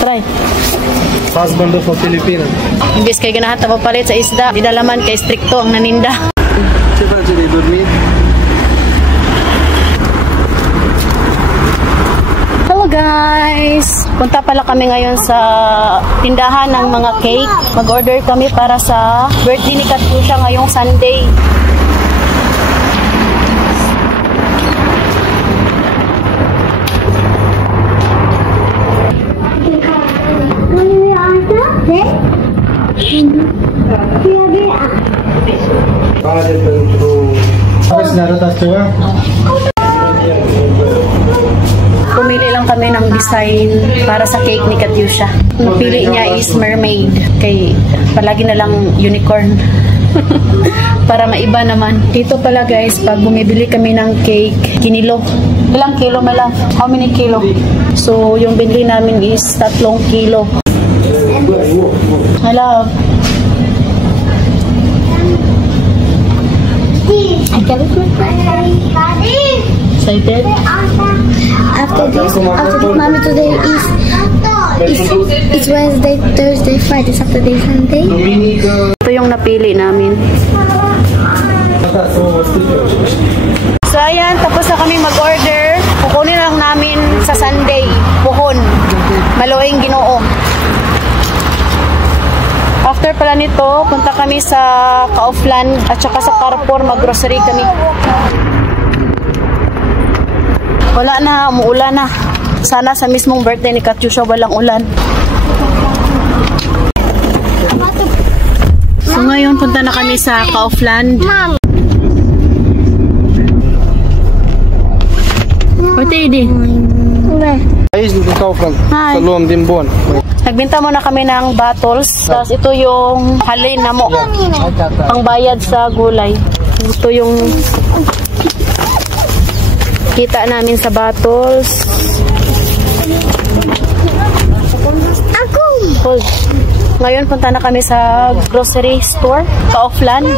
Try. Husband for Filipino. Imbis kay ganahan ta papalit sa isda, didalaman kay stricto ang naninda. Siapa jadi dormir? Hello guys! Punta pala kami ngayon sa tindahan ng mga cake. Mag-order kami para sa birthday ni Katusha ngayong Sunday. Pumili lang kami ng design para sa cake ni Katusha. Napili niya is mermaid. Kay palagi na lang unicorn. Para maiba naman. Dito pala guys, pag bumibili kami ng cake, kinilo. Ilang kilo na lang? How many kilo? So, yung binili namin is 3 kilo. I love. I got it. Excited? After this, mommy, today it's Wednesday, Thursday, Friday, Saturday, Sunday. Ito yung napili namin. So ayan, tapos na kami mag-order. Kukunin lang namin sa Sunday. Puhon. Maluing Ginoo. After pala nito, punta kami sa Kaufland at saka sa Carrefour, mag-grocery kami. Wala na, umuulan na. Sana sa mismong birthday ni Katusha walang ulan. So ngayon, punta na kami sa Kaufland. Birthday din. Ayos dito Kaufland. Sa loob din buwan. Nagbenta muna kami ng bottles. Tapos ito yung halin na mo. Pangbayad sa gulay. Ito yung kita namin sa bottles. Hold. Ngayon punta na kami sa grocery store, Kaufland.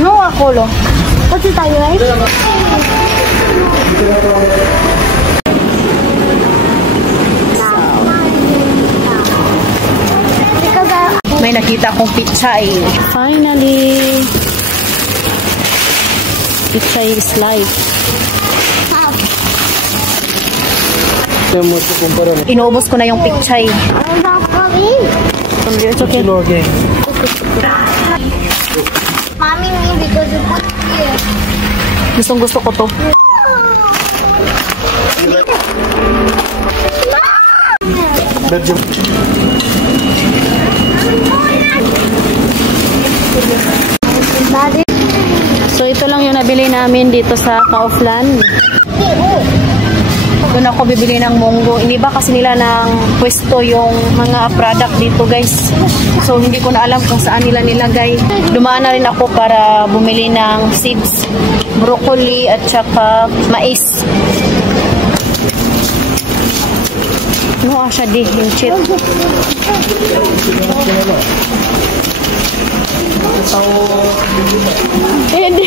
No, Akolo. What's it, right? May nakita akong pichay. Finally, pichay is life. Inubos ko na yung pichay. It's okay. Mommy, because you put here. Gustong gusto ko to. So ito lang yung nabili namin dito sa Kaufland. Doon ako bibili ng munggo. Iniba kasi nila ng pwesto yung mga product dito guys. So hindi ko na alam kung saan nila nilagay. Dumaan na rin ako para bumili ng seeds, broccoli at saka mais. No, siya di yung chip. Hindi.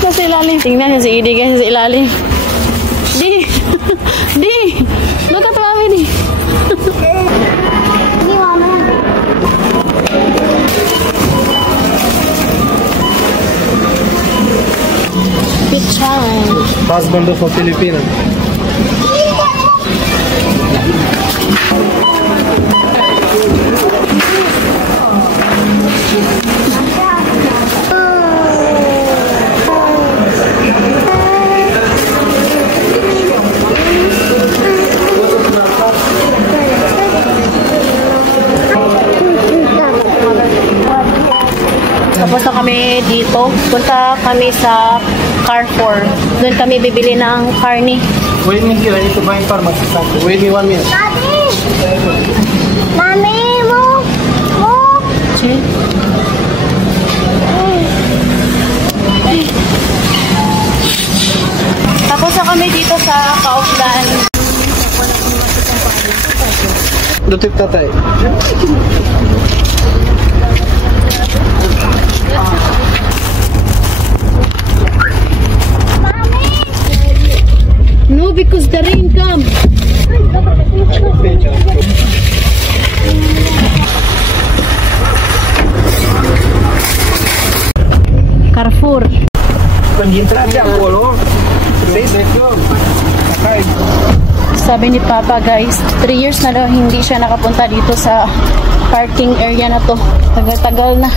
Nasa ilalim. Tingnan niya si Idi guys, sa ilalim. Di. Di. Nakatawa mo di. Hindi, mama. Pichay. Husband for Filipino. Tapos na kami dito. Punta kami sa Carrefour. Doon kami bibili ng karne. Wait me here, I need to buy pharmacy. Wait me 1 minute. Mami, mo. Tapos kami dito sa Kaufland. Dutip tatay. No, because the rain comes. Carrefour. Sabi ni Papa guys, 3 years na daw hindi siya nakapunta dito sa parking area na to. Tagal-tagal na.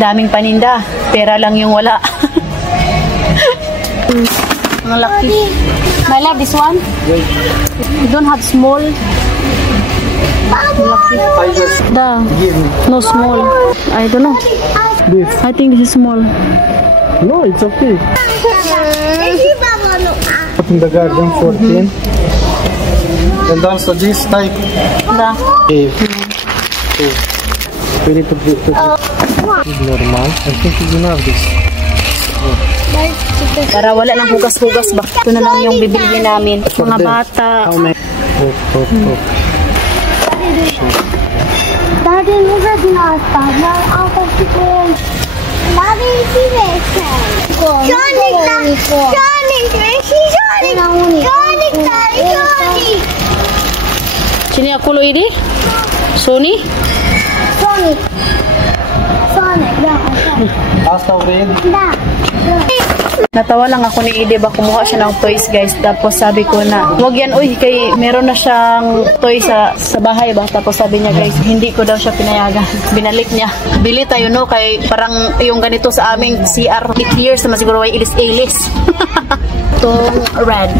Daming paninda, pera lang yung wala. Ang laki. My love, this one? You don't have small? Laki. Da. No small. I don't know. This. I think this is small. No, it's okay. Up in the garden 14. And also this type. Da. Okay. Very to is normal. I think it's enough this. Para wala nang hugas-hugas ba? Ito na lang yung bibili namin. Mga bata. How many? Oh. Daddy, look at that. Now out of the room. Daddy, see this. Sonic, Sonic. Sini aku lo ini? Sony? Sonic. Hasta rin. Natawa lang ako ni Ide ba kumuha siya ng toys guys. Tapos sabi ko na wag yan uy kay meron na siyang toys sa bahay ba. Tapos sabi niya guys hindi ko daw siya pinayagan. Binalik niya. Bili tayo no kay parang yung ganito sa aming CR 8 years naman siguro ay ilis-ilis. Itong red.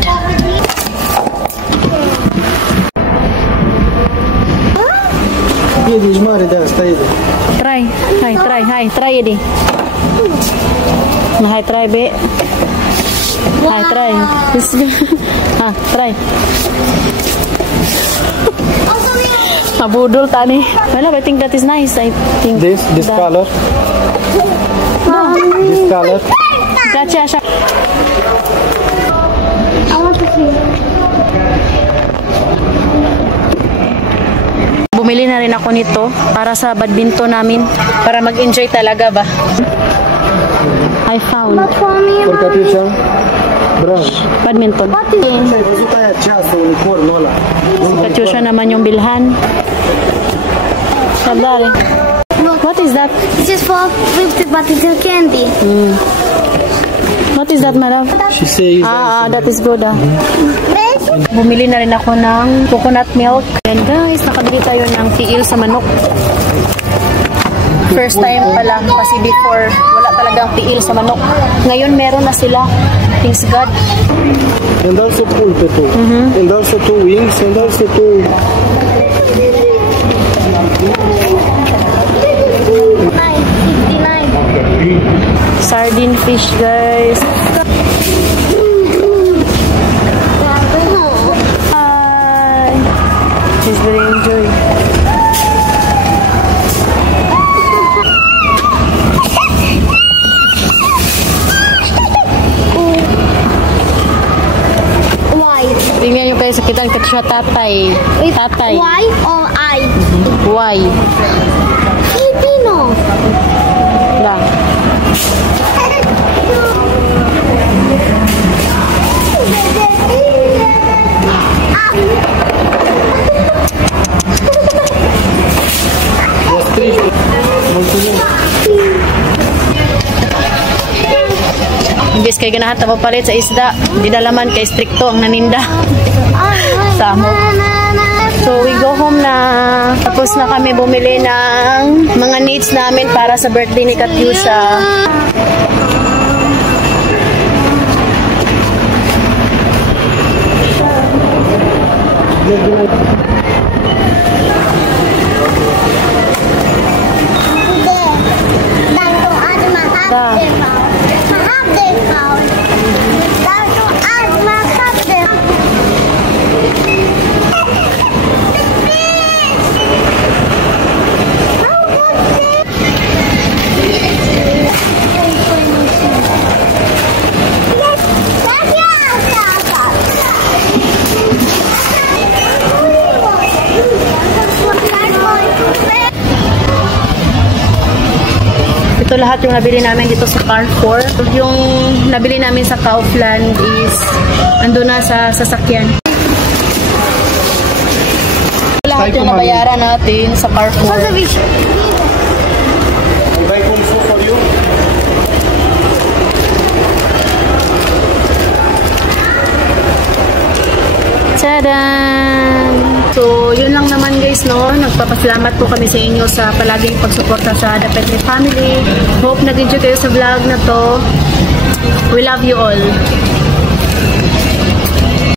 Try. Try Ide. Nah, try be. Hi, try. Try. Mabudol tani. Well, I think that is nice. I think This color. This color. Gotcha. I want to see. Bumili na rin ako nito para sa badminton namin. Para mag-enjoy talaga ba? I found For Katusha. Brown. badminton. Katusha naman yung bilhan. Sabdari. What is that? This is for 50 but it's a candy. What is that, my love? She says. That is good. Bumili na rin ako ng coconut milk. And guys, nakabili tayo ng tiil sa manok. First time pa lang kasi before wala talagang tiil sa manok. Ngayon meron na sila. Thanks God. And also pulpito. And also 2 wings. And also 2. Sardine fish, guys. Hi. She's very enjoy. Tingnan nyo kayo sa kitang siya tatay. Tatay. Y or I? Why? Filipino. Lah. Imbis kay ganahan ta palit sa isda, di dalaman kay stricto ang naninda. Samo. So we go home na. Tapos na kami bumili ng mga needs namin para sa birthday ni Katyusha. Da. Ito lahat yung nabili namin dito sa Carrefour. Yung nabili namin sa Kaufland is ando na sa sasakyan. Lahat yung nabayaran natin sa Carrefour. Buy Kung Fu for you. Tadaan! So, yun lang naman guys, no? Nagpapasalamat po kami sa inyo sa palaging pagsuporta sa The Petri Family. Hope nag-enjoy kayo sa vlog na to. We love you all.